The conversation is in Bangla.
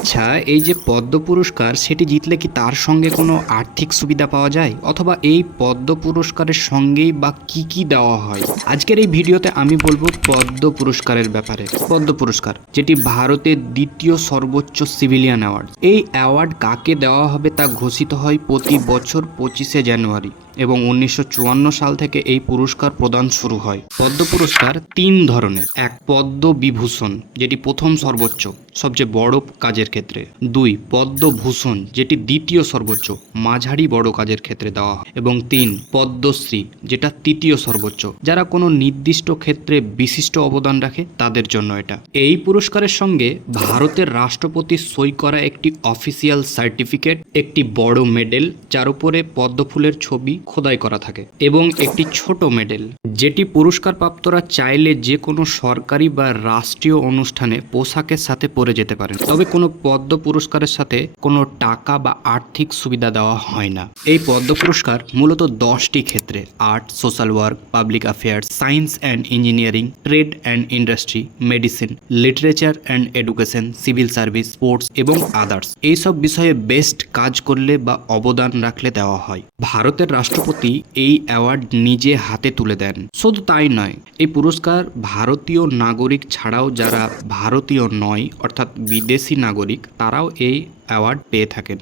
আচ্ছা, এই যে পদ্ম পুরস্কার সেটি জিতলে কি তার সঙ্গে কোনো আর্থিক সুবিধা পাওয়া যায়, অথবা এই পদ্ম পুরস্কারের সঙ্গেই বা কি কি দেওয়া হয়? আজকের এই ভিডিওতে আমি বলবো পদ্ম পুরস্কারের ব্যাপারে। পদ্ম পুরস্কার, যেটি ভারতের দ্বিতীয় সর্বোচ্চ সিভিলিয়ান অ্যাওয়ার্ড। এই অ্যাওয়ার্ড কাকে দেওয়া হবে তা ঘোষিত হয় প্রতি বছর 25শে জানুয়ারি এবং 1954 সাল থেকে এই পুরস্কার প্রদান শুরু হয়। পদ্ম পুরস্কার তিন ধরনের। এক, পদ্ম বিভূষণ, যেটি প্রথম সর্বোচ্চ সবচেয়ে বড় কাজের ক্ষেত্রে। দুই, পদ্মভূষণ, যেটি দ্বিতীয় সর্বোচ্চ মাঝারি বড় কাজের ক্ষেত্রে দেওয়া হয়। এবং তিন, পদ্মশ্রী, যেটা তৃতীয় সর্বোচ্চ যারা কোনো নির্দিষ্ট ক্ষেত্রে বিশিষ্ট অবদান রাখে তাদের জন্য এটা। এই পুরস্কারের সঙ্গে ভারতের রাষ্ট্রপতির সই করা একটি অফিসিয়াল সার্টিফিকেট, একটি বড় মেডেল যার উপরে পদ্মফুলের ছবি খোদাই করা থাকে, এবং একটি ছোট মেডেল যেটি পুরস্কার প্রাপ্তরা চাইলে যে কোনো সরকারি বা রাষ্ট্রীয় অনুষ্ঠানে পোশাকের সাথে পরে যেতে পারেন। তবে কোনো পদ্ম পুরস্কারের সাথে কোনো টাকা বা আর্থিক সুবিধা দেওয়া হয় না। এই পদ্ম পুরস্কার মূলত 10টি ক্ষেত্রে: art, social work, public affairs, science and engineering, trade and industry, medicine, literature and education, civil service, sports এবং আদার্স, এইসব বিষয়ে বেস্ট কাজ করলে বা অবদান রাখলে দেওয়া হয়। ভারতের রাষ্ট্রপতি এই অ্যাওয়ার্ড নিজে হাতে তুলে দেন। শুধু তাই নয়, এই পুরস্কার ভারতীয় নাগরিক ছাড়াও যারা ভারতীয় নয় অর্থাৎ বিদেশি নাগরিক, তারাও এই অ্যাওয়ার্ড পেয়ে থাকেন।